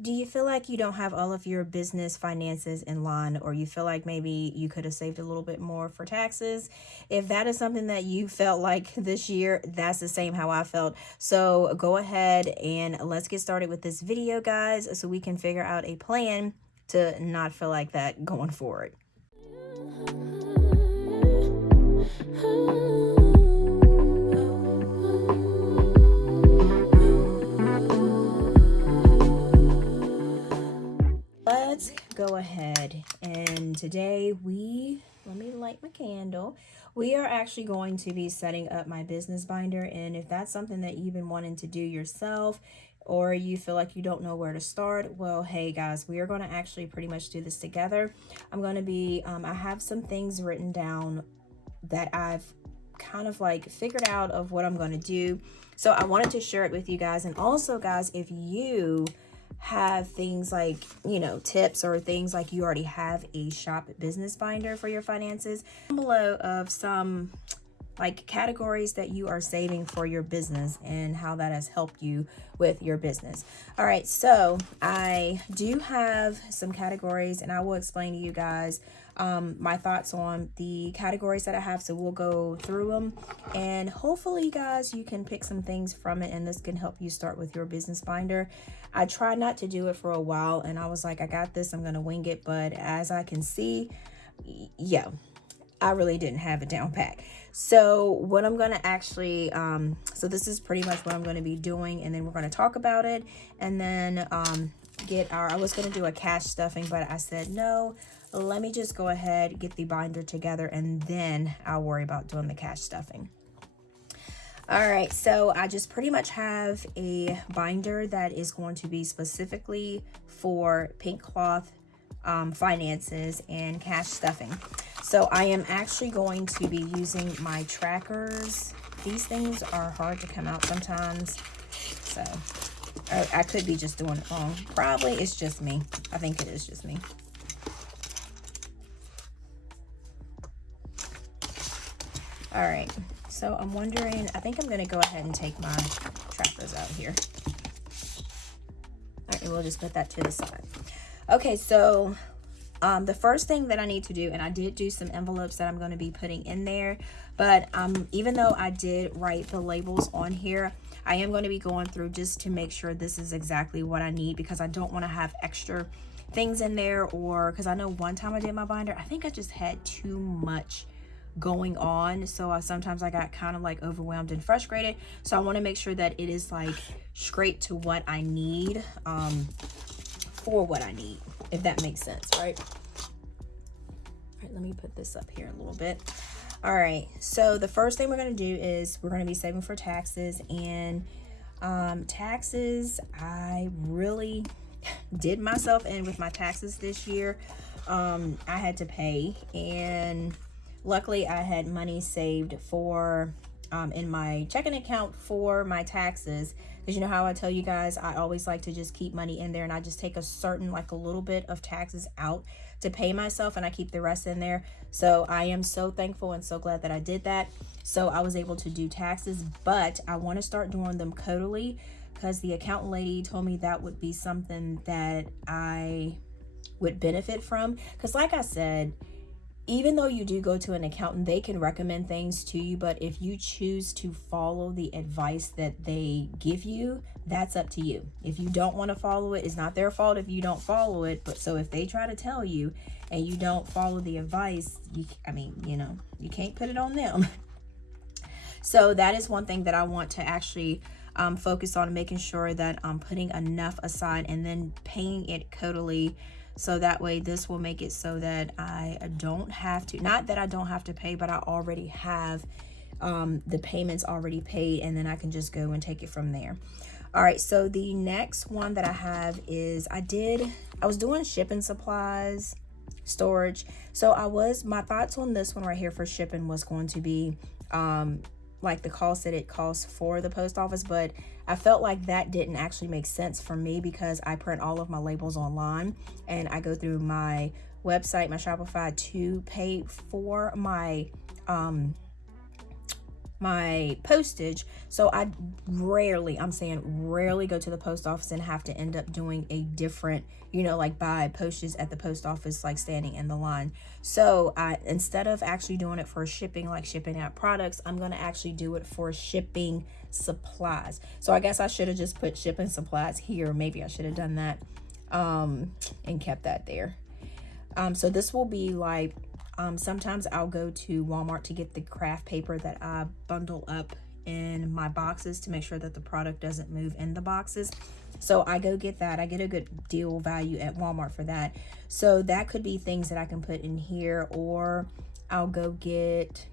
Do you feel like you don't have all of your business finances in line, or you feel like maybe you could have saved a little bit more for taxes? If that is something that you felt like this year, that's the same how I felt. So go ahead and let's get started with this video, guys, so we can figure out a plan to not feel like that going forward. Let's go ahead, and today let me light my candle. We are actually going to be setting up my business binder, and if that's something that you've been wanting to do yourself, or you feel like you don't know where to start, well, hey guys, we are going to actually pretty much do this together. I'm going to be I have some things written down that I've kind of like figured out of what I'm going to do, so I wanted to share it with you guys. And also, guys, if you have things like, you know, tips or things like you already have a shop business binder for your finances below of some like categories that you are saving for your business and how that has helped you with your business. All right, so I do have some categories, and I will explain to you guys my thoughts on the categories that I have. So we'll go through them, and hopefully, guys, you can pick some things from it, and this can help you start with your business binder. I tried not to do it for a while, and I was like, I got this, I'm gonna wing it. But as I can see, yeah, I really didn't have it down pat. So what I'm going to actually, so this is pretty much what I'm going to be doing, and then we're going to talk about it, and then I was going to do a cash stuffing, but I said, no, let me just go ahead, get the binder together, and then I'll worry about doing the cash stuffing. All right, so I just pretty much have a binder that is going to be specifically for pink cloth finances and cash stuffing. So I am actually going to be using my trackers. These things are hard to come out sometimes, so I could be just doing it wrong. Probably it's just me. I think it is just me. All right, so I'm wondering, I think I'm gonna go ahead and take my trackers out here. All right, and we'll just put that to the side. Okay, so the first thing that I need to do, and I did do some envelopes that I'm going to be putting in there, but even though I did write the labels on here, I am going to be going through just to make sure this is exactly what I need, because I don't want to have extra things in there, or because I know one time I did my binder, I think I just had too much going on, so sometimes I got kind of like overwhelmed and frustrated. So I want to make sure that it is like straight to what I need, for what I need, if that makes sense, right? All right, let me put this up here a little bit. All right, so the first thing we're going to do is we're going to be saving for taxes. And taxes, I really did myself in with my taxes this year. I had to pay, and luckily I had money saved for in my checking account for my taxes, because you know how I tell you guys, I always like to just keep money in there, and I just take a certain, like a little bit of taxes out to pay myself, and I keep the rest in there. So I am so thankful and so glad that I did that. So I was able to do taxes, but I want to start doing them quarterly, because the accountant lady told me that would be something that I would benefit from. Because like I said, even though you do go to an accountant, they can recommend things to you, but if you choose to follow the advice that they give you, that's up to you. If you don't want to follow it, it's not their fault if you don't follow it. But so if they try to tell you and you don't follow the advice, you can't put it on them. So that is one thing that I want to actually focus on, making sure that I'm putting enough aside and then paying it quarterly. So that way this will make it so that I don't have to, not that I don't have to pay, but I already have the payments already paid, and then I can just go and take it from there. All right, so the next one that I have is I was doing shipping supplies, storage. So my thoughts on this one right here for shipping was going to be like the cost that it costs for the post office, but I felt like that didn't actually make sense for me, because I print all of my labels online and I go through my website, my Shopify, to pay for my my postage. So I rarely, I'm saying rarely, go to the post office and have to end up doing a different, you know, like buy postage at the post office, like standing in the line. So I, instead of actually doing it for shipping, like shipping out products, I'm going to actually do it for shipping supplies. So I guess I should have just put shipping supplies here. Maybe I should have done that and kept that there. So this will be like, sometimes I'll go to Walmart to get the craft paper that I bundle up in my boxes to make sure that the product doesn't move in the boxes. So I go get that. I get a good deal value at Walmart for that. So that could be things that I can put in here, or I'll go get,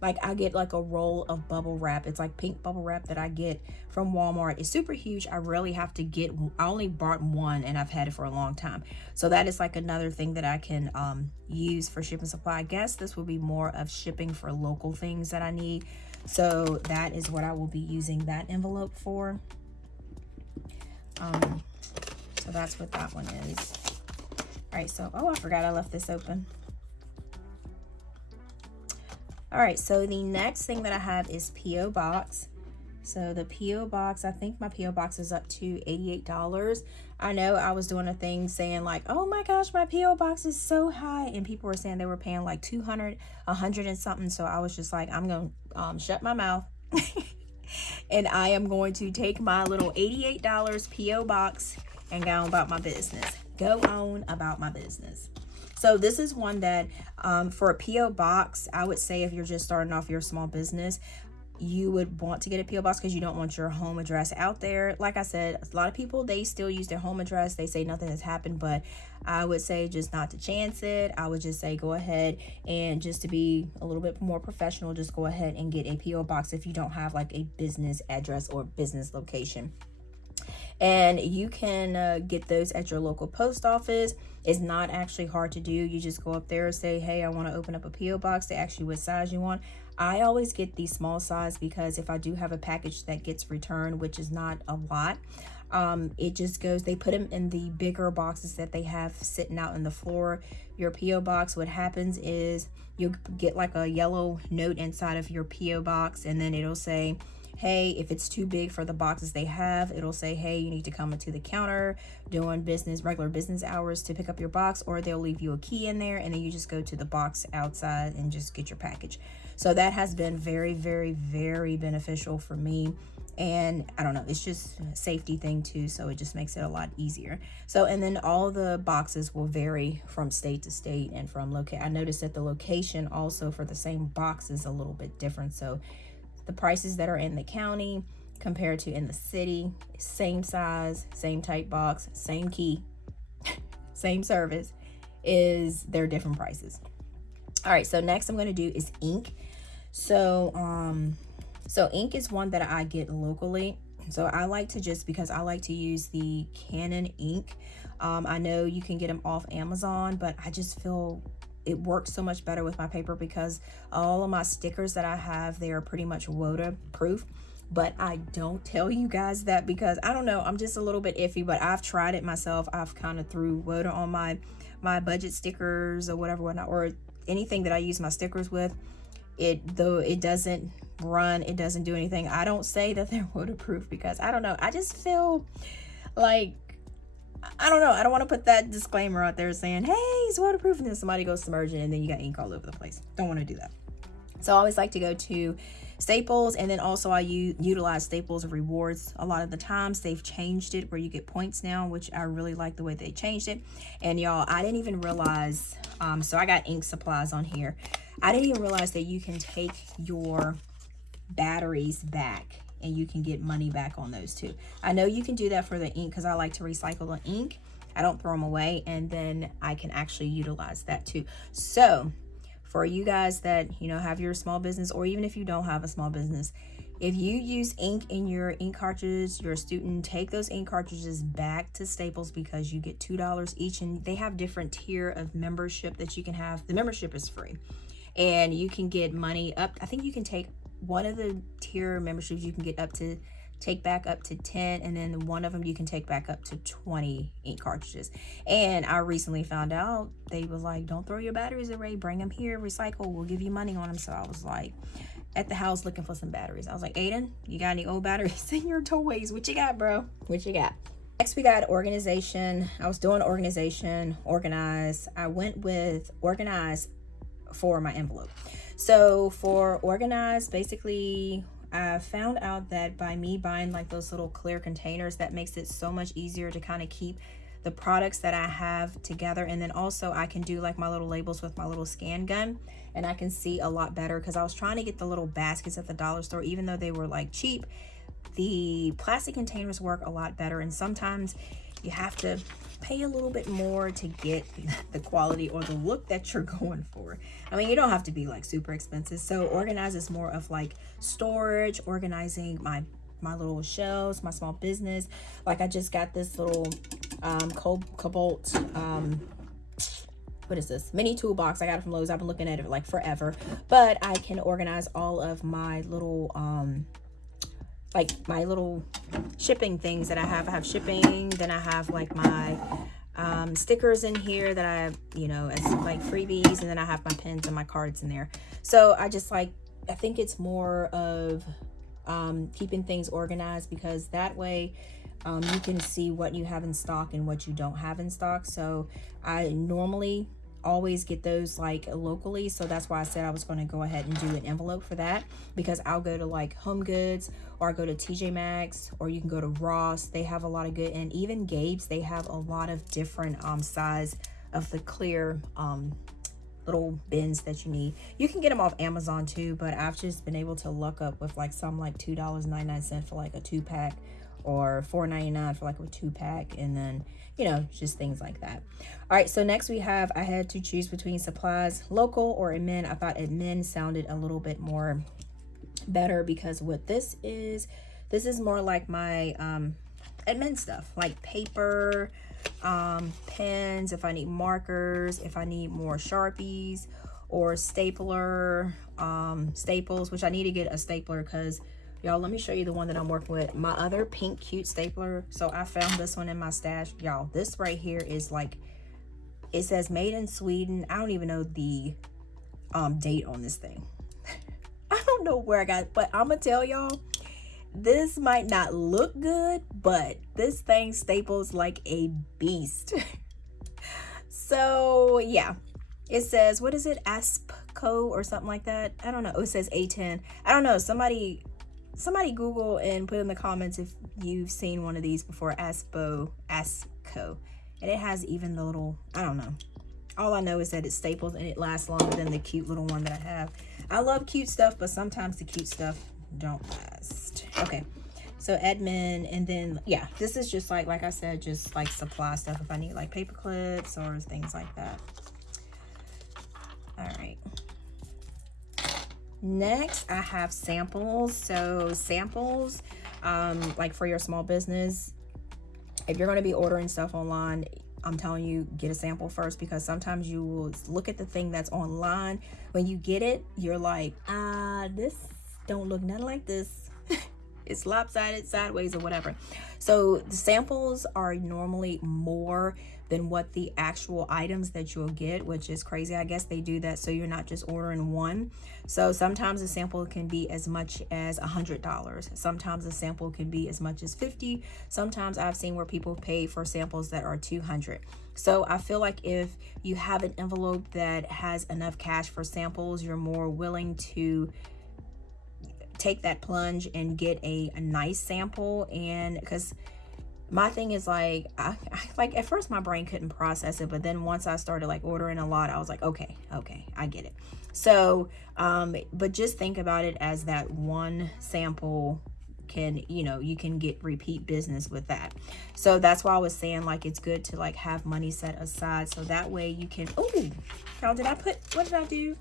like, I get like a roll of bubble wrap. It's like pink bubble wrap that I get from Walmart. It's super huge. I really have to get, I only bought one and I've had it for a long time. So that is like another thing that I can use for shipping supply. I guess this will be more of shipping for local things that I need. So that is what I will be using that envelope for. So that's what that one is. All right, so, oh, I forgot I left this open. All right, so the next thing that I have is P.O. Box. So the P.O. Box, I think my P.O. Box is up to $88. I know I was doing a thing saying like, oh my gosh, my P.O. Box is so high. And people were saying they were paying like $200, $100 and something. So I was just like, I'm going to shut my mouth. And I am going to take my little $88 P.O. Box and go on about my business. Go on about my business. So this is one that for a P.O. Box, I would say if you're just starting off your small business, you would want to get a P.O. Box because you don't want your home address out there. Like I said, a lot of people, they still use their home address. They say nothing has happened, but I would say just not to chance it. I would just say go ahead, and just to be a little bit more professional, just go ahead and get a P.O. Box if you don't have like a business address or business location. And you can get those at your local post office. It's not actually hard to do. You just go up there and say, hey, I want to open up a P.O. Box. They ask you what size you want. I always get the small size because if I do have a package that gets returned, which is not a lot, it just goes, they put them in the bigger boxes that they have sitting out in the floor. Your P.O. Box, what happens is you'll get like a yellow note inside of your P.O. Box, and then it'll say, hey, if it's too big for the boxes they have, it'll say, hey, you need to come to the counter doing business, regular business hours to pick up your box, or they'll leave you a key in there, and then you just go to the box outside and just get your package. So that has been very, very, very beneficial for me. And I don't know, it's just a safety thing too, so it just makes it a lot easier. So, and then all the boxes will vary from state to state and from location. I noticed that the location also for the same box is a little bit different. So the prices that are in the county compared to in the city, same size, same type box, same key, same service, is they're different prices. All right, so next I'm going to do is ink. So ink is one that I get locally. So I like to, just because I like to use the Canon ink. I know you can get them off Amazon, but I just feel it works so much better with my paper because all of my stickers that I have, they are pretty much waterproof. But I don't tell you guys that because I don't know, I'm just a little bit iffy, but I've tried it myself. I've kind of threw water on my budget stickers or whatnot, or anything that I use my stickers with. Though it doesn't run, it doesn't do anything. I don't say that they're waterproof because I don't know, I just feel like, I don't know, I don't want to put that disclaimer out there saying, hey, it's waterproof, and then somebody goes submerging and then you got ink all over the place. Don't want to do that. So I always like to go to Staples, and then also I utilize Staples rewards a lot of the times. They've changed it where you get points now, which I really like the way they changed it. And y'all, I didn't even realize, so I got ink supplies on here. I didn't even realize that you can take your batteries back and you can get money back on those too. I know you can do that for the ink because I like to recycle the ink. I don't throw them away, and then I can actually utilize that too. So for you guys that, you know, have your small business, or even if you don't have a small business, if you use ink in your ink cartridges, you're a student, take those ink cartridges back to Staples because you get $2 each, and they have different tier of membership that you can have. The membership is free, and you can get money up. I think you can take one of the tier memberships, you can get up to, take back up to 10, and then one of them you can take back up to 20 ink cartridges. And I recently found out they was like, don't throw your batteries away, bring them here, recycle, we'll give you money on them. So I was like, at the house looking for some batteries. I was like, Aiden, you got any old batteries in your toys? What you got, bro? What you got? Next, we got organization. I was doing organization, organize. I went with organize for my envelope. So for organize, basically, I found out that by me buying like those little clear containers, that makes it so much easier to kind of keep the products that I have together. And then also I can do like my little labels with my little scan gun, and I can see a lot better, because I was trying to get the little baskets at the dollar store. Even though they were like cheap, the plastic containers work a lot better, and sometimes you have to pay a little bit more to get the quality or the look that you're going for. I mean, you don't have to be like super expensive. So organize is more of like storage, organizing my little shelves, my small business. Like I just got this little 𝗗𝗜𝗗𝗘𝗧 what is this, mini toolbox. I got it from Lowe's. I've been looking at it like forever, but I can organize all of my little like my little shipping things that I have. I have shipping, then I have like my stickers in here that I, you know, as like freebies, and then I have my pins and my cards in there. So I just like, I think it's more of keeping things organized, because that way you can see what you have in stock and what you don't have in stock. So I normally always get those like locally, so that's why I said I was going to go ahead and do an envelope for that, because I'll go to like Home Goods, or I go to TJ Maxx, or you can go to Ross. They have a lot of good, and even Gabe's, they have a lot of different size of the clear little bins that you need. You can get them off Amazon too, but I've just been able to luck up with like some like $2.99 for like a 2-pack, or $4.99 for like a 2-pack, and then, you know, just things like that. All right, so next we have, I had to choose between supplies, local or admin. I thought admin sounded a little bit more better, because what this is more like my admin stuff, like paper, pens, if I need markers, if I need more Sharpies, or stapler, staples, which I need to get a stapler, because y'all, let me show you the one that I'm working with, my other pink cute stapler. So I found this one in my stash. Y'all, this right here is like, it says made in Sweden. I don't even know the date on this thing. I don't know where I got it, but I'm gonna tell y'all, this might not look good, but this thing staples like a beast. So yeah, it says, what is it, ASPCO or something like that? I don't know. It says A10. I don't know. Somebody Google and put in the comments if you've seen one of these before. ASPCO, and it has even the little, I don't know. All I know is that it staples and it lasts longer than the cute little one that I have. I love cute stuff, but sometimes the cute stuff don't last. Okay, so admin, and then yeah, this is just like I said, just like supply stuff if I need like paper clips or things like that. All right, next I have samples. So samples, like for your small business, if you're going to be ordering stuff online, I'm telling you, get a sample first, because sometimes you will look at the thing that's online. When you get it, you're like, this don't look nothing like this. It's lopsided, sideways, or whatever. So the samples are normally more than what the actual items that you'll get, which is crazy. I guess they do that so you're not just ordering one. So sometimes a sample can be as much as $100. Sometimes a sample can be as much as $50. Sometimes I've seen where people pay for samples that are $200. So I feel like if you have an envelope that has enough cash for samples, you're more willing to take that plunge and get a nice sample. And because my thing is like, I like at first my brain couldn't process it, but then once I started like ordering a lot, I was like, okay, I get it. So but just think about it as that one sample can, you know, you can get repeat business with that. So that's why I was saying like it's good to like have money set aside, so that way you can, oh, how did I put, what did I do?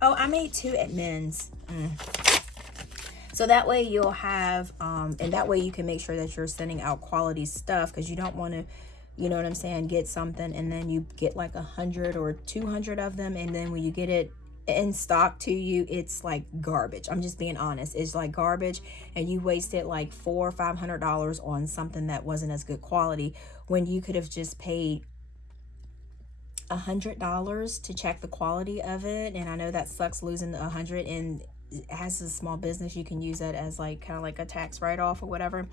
Oh, I made 2 admins. So that way you'll have, and that way you can make sure that you're sending out quality stuff, because you don't want to, you know what I'm saying, get something and then you get like 100 or 200 of them, and then when you get it in stock to you, it's like garbage. I'm just being honest. It's like garbage, and you wasted like $400 or $500 on something that wasn't as good quality, when you could have just paid $100 to check the quality of it. And I know that sucks losing the 100, and has a small business, you can use that as like kind of like a tax write-off or whatever.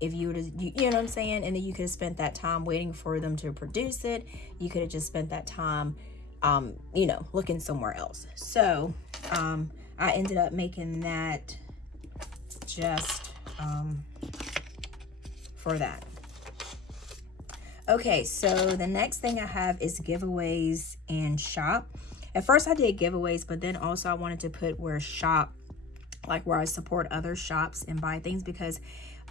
If you would, you know what I'm saying? And then you could have spent that time waiting for them to produce it. You could have just spent that time, you know, looking somewhere else. So I ended up making that just for that. Okay, so the next thing I have is giveaways and shop. At first I did giveaways, but then also I wanted to put where shop, like where I support other shops and buy things, because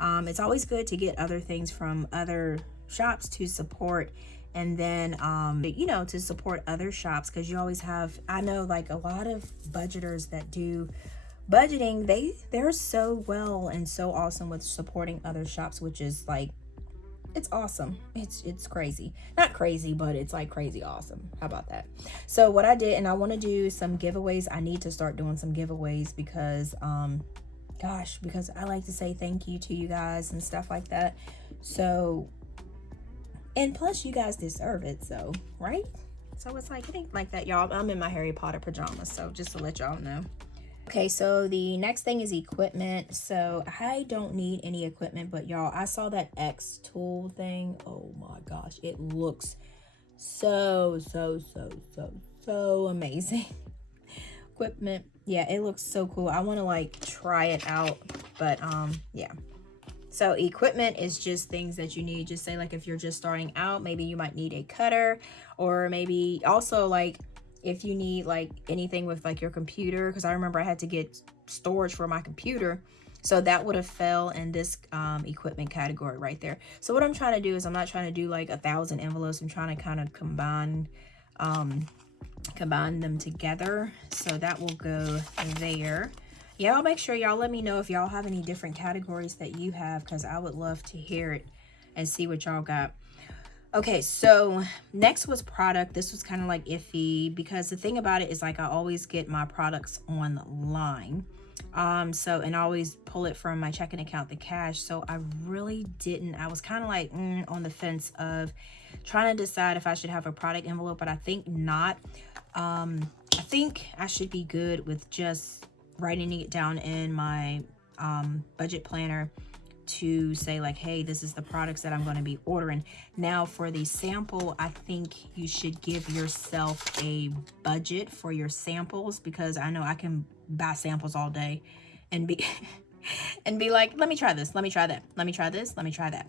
it's always good to get other things from other shops to support. And then, you know, to support other shops, because you always have, I know like a lot of budgeters that do budgeting, they're so well and so awesome with supporting other shops, which is like, it's awesome. It's crazy. Not crazy, but it's like crazy awesome. How about that? So what I did, and I want to do some giveaways. I need to start doing some giveaways because, gosh, because I like to say thank you to you guys and stuff like that. So, and plus you guys deserve it. So, right? So it's like, it ain't like that, y'all. I'm in my Harry Potter pajamas. So just to let y'all know. Okay, so the next thing is equipment. So I don't need any equipment, but y'all, I saw that X tool thing. Oh my gosh, it looks so amazing. Equipment, yeah, it looks so cool. I want to like try it out, but yeah. So equipment is just things that you need. Just say like if you're just starting out, maybe you might need a cutter, or maybe also like if you need like anything with like your computer, because I remember I had to get storage for my computer, so that would have fell in this equipment category right there. So what I'm trying to do is I'm not trying to do like 1,000 envelopes. I'm trying to kind of combine them together, so that will go there. Yeah, I'll make sure y'all let me know if y'all have any different categories that you have, because I would love to hear it and see what y'all got. Okay, so next was product. This was kind of like iffy, because the thing about it is like I always get my products online. So, and I always pull it from my checking account, the cash. So I really didn't, I was kind of like on the fence of trying to decide if I should have a product envelope, but I think not. I think I should be good with just writing it down in my budget planner to say like, hey, this is the products that I'm going to be ordering. Now for the sample, I think you should give yourself a budget for your samples, because I know I can buy samples all day and be and be like, let me try this, let me try that, let me try this, let me try that.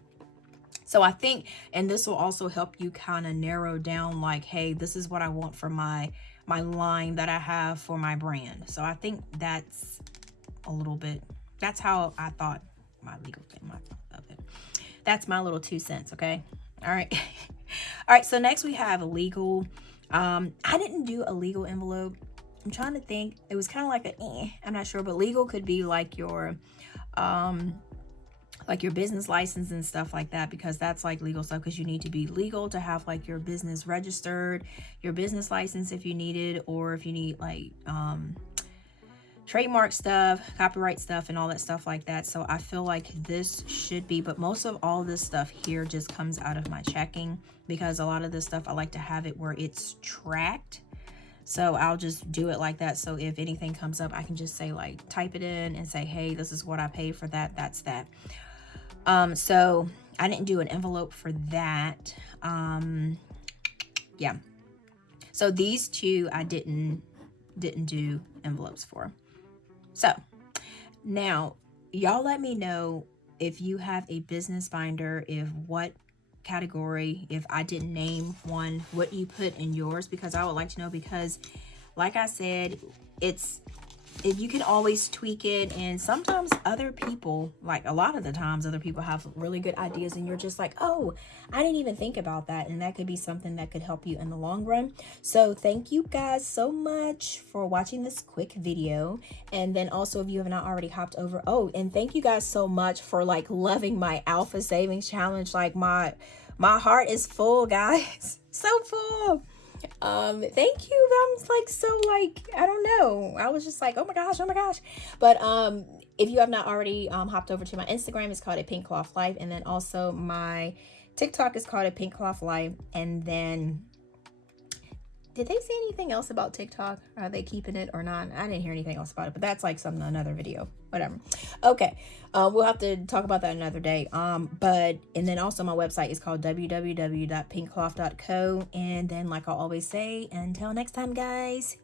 So I think, and this will also help you kind of narrow down like, hey, this is what I want for my line that I have for my brand. So I think that's a little bit, that's how I thought my legal thing of it. That's my little 2 cents. Okay, all right. All right, so next we have legal. I didn't do a legal envelope. I'm trying to think. It was kind of like I'm not sure, but legal could be like your business license and stuff like that, because that's like legal stuff, because you need to be legal to have like your business registered, your business license if you need it, or if you need like trademark stuff, copyright stuff, and all that stuff like that. So I feel like this should be, but most of all this stuff here just comes out of my checking, because a lot of this stuff I like to have it where it's tracked. So I'll just do it like that. So if anything comes up, I can just say like, type it in and say, hey, this is what I paid for that. That's that. So I didn't do an envelope for that. Yeah. So these two I didn't do envelopes for. So now y'all let me know if you have a business binder, if what category, if I didn't name one, what you put in yours, because I would like to know, because like I said, you can always tweak it, and sometimes other people, like a lot of the times other people have really good ideas, and you're just like, oh, I didn't even think about that, and that could be something that could help you in the long run. So thank you guys so much for watching this quick video. And then also, if you have not already hopped over, oh, and thank you guys so much for like loving my alpha savings challenge. Like my heart is full, guys. So full. Thank you. I'm like, so like, I don't know, I was just like, oh my gosh. But if you have not already hopped over to my Instagram, it's called APinkeClothlife, and then also my TikTok is called APinkeClothlife, and then Did they say anything else about TikTok? Are they keeping it or not? I didn't hear anything else about it, but that's like another video, whatever. Okay, we'll have to talk about that another day. And then also my website is called www.pinkecloth.co. And then, like I always say, until next time, guys.